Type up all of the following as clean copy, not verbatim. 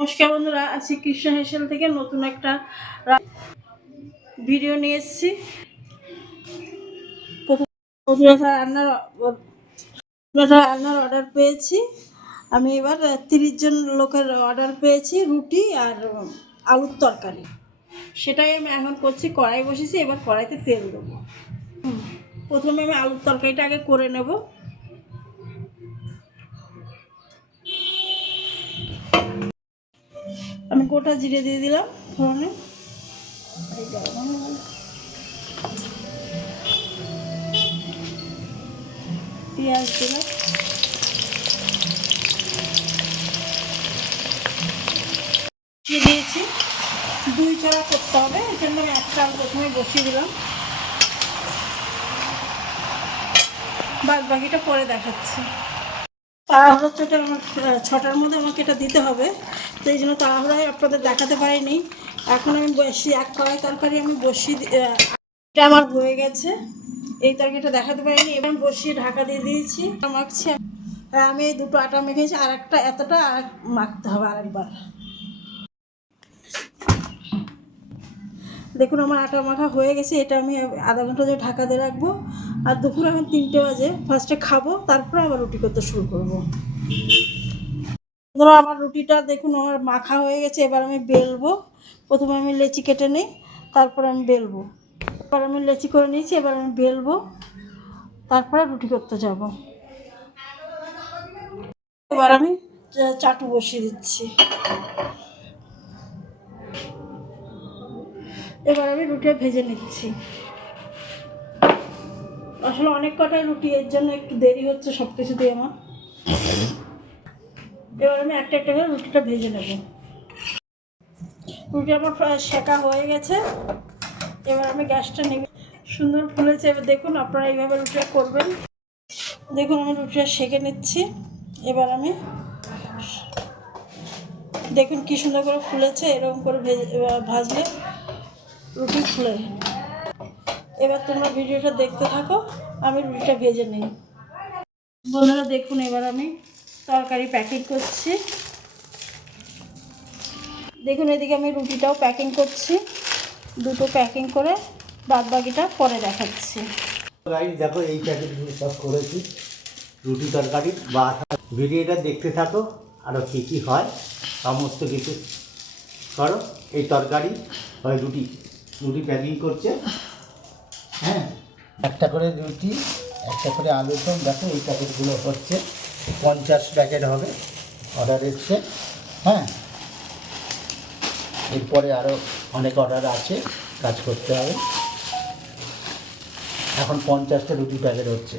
নমস্কার বন্ধুরা, আজকে কৃষ্ণ হেসেল থেকে নতুন একটা ভিডিও নিয়ে এসেছি। রান্নার অর্ডার পেয়েছি আমি। এবার 30 জন লোকের অর্ডার পেয়েছি, রুটি আর আলুর তরকারি। সেটাই আমি এখন করছি। কড়াই বসেছি, এবার কড়াইতে তেল দেবো। প্রথমে আমি আলুর তরকারিটা আগে করে নেব। আমি গোটা জিরে দিয়ে দিলাম ফোড়নে। পেঁয়াজ দিলাম, দিয়েছি। 2 চারা করতে হবে, এই জন্য আমি একটা আলু প্রথমে বসিয়ে দিলাম। বাদ বাকিটা পরে দেখাচ্ছি। তাড়াহুড়ো চোটে আমার 6টার মধ্যে আমাকে এটা দিতে হবে, তো এই জন্য তাড়াহুড়ায় আপনাদের দেখাতে পারিনি। এখন আমি এক কড়াই তরকারি আমি বসিয়ে এটা আমার হয়ে গেছে। এই তরকারিটা দেখাতে পারিনি। এবার বসিয়ে ঢাকা দিয়ে দিয়েছি। মাখছি আমি। এই দুটো আটা মেখেছি, আর একটা এতটা আর মাখতে হবে আরেকবার। দেখুন আমার আটা মাখা হয়ে গেছে। এটা আমি আধা ঘন্টা ধরে ঢাকা দিয়ে রাখবো। আর দুপুর এখন 3টে বাজে, ফার্স্টে খাবো, তারপরে আবার রুটি করতে শুরু করবো। ধরো আমার রুটিটা দেখুন আমার মাখা হয়ে গেছে। এবার আমি বেলবো। প্রথমে আমি লেচি কেটে নিই, তারপরে আমি বেলবো। এবার আমি লেচি করে নিয়েছি, এবার আমি বেলবো, তারপরে রুটি করতে যাব। এবার আমি চাটু বসিয়ে দিচ্ছি। এবার আমি রুটিটা ভেজে নিচ্ছি। আসলে অনেক কটাই রুটি, এর জন্য একটু দেরি হচ্ছে সব কিছুতেই আমার। এবার আমি একটা একটা করে রুটিটা ভেজে নেব। রুটি আমার সেকা হয়ে গেছে। এবার আমি গ্যাসটা নেবে। সুন্দর ফুলেছে। এবার দেখুন আপনারা এইভাবে রুটিটা করবেন। দেখুন আমি রুটিটা সেঁকে নিচ্ছি। এবার আমি দেখুন কি সুন্দর করে ফুলেছে। এরকম করে ভাজলে রুটি ফুলে। এবার তোমরা ভিডিওটা দেখতে থাকো, আমি রুটিটা ভেজে নিই। বন্ধুরা দেখুন, এবার আমি তরকারি প্যাকিং করছি। দেখুন এদিকে আমি রুটিটাও প্যাকিং করছি। দুটো প্যাকিং করে বাদ বাকিটা পরে দেখাচ্ছি। দেখো এই প্যাকেটগুলো সব করেছি রুটি তরকারি। বা ভিডিওটা দেখতে থাকো, আরও কী কী হয় সমস্ত কিছু করো। এই তরকারি হয় রুটি প্যাকিং করছে। হ্যাঁ, একটা করে রুটি, একটা করে আলুর দম। দেখো এই প্যাকেটগুলো হচ্ছে 50 প্যাকেট হবে, অর্ডার এসছে। হ্যাঁ, এরপরে আরও অনেক অর্ডার আছে, কাজ করতে হবে। এখন 50টা রুটি প্যাকেট হচ্ছে।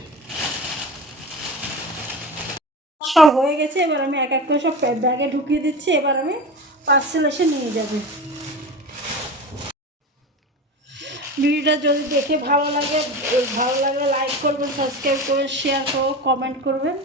সব হয়ে গেছে। এবার আমি এক এক করে সব ব্যাগে ঢুকিয়ে দিচ্ছি। এবার আমি পার্সেল এসে নিয়ে যাবে। ভিডিওটা যদি দেখে ভালো লাগে লাইক করবেন, সাবস্ক্রাইব করবেন, শেয়ার করবেন, কমেন্ট করবেন।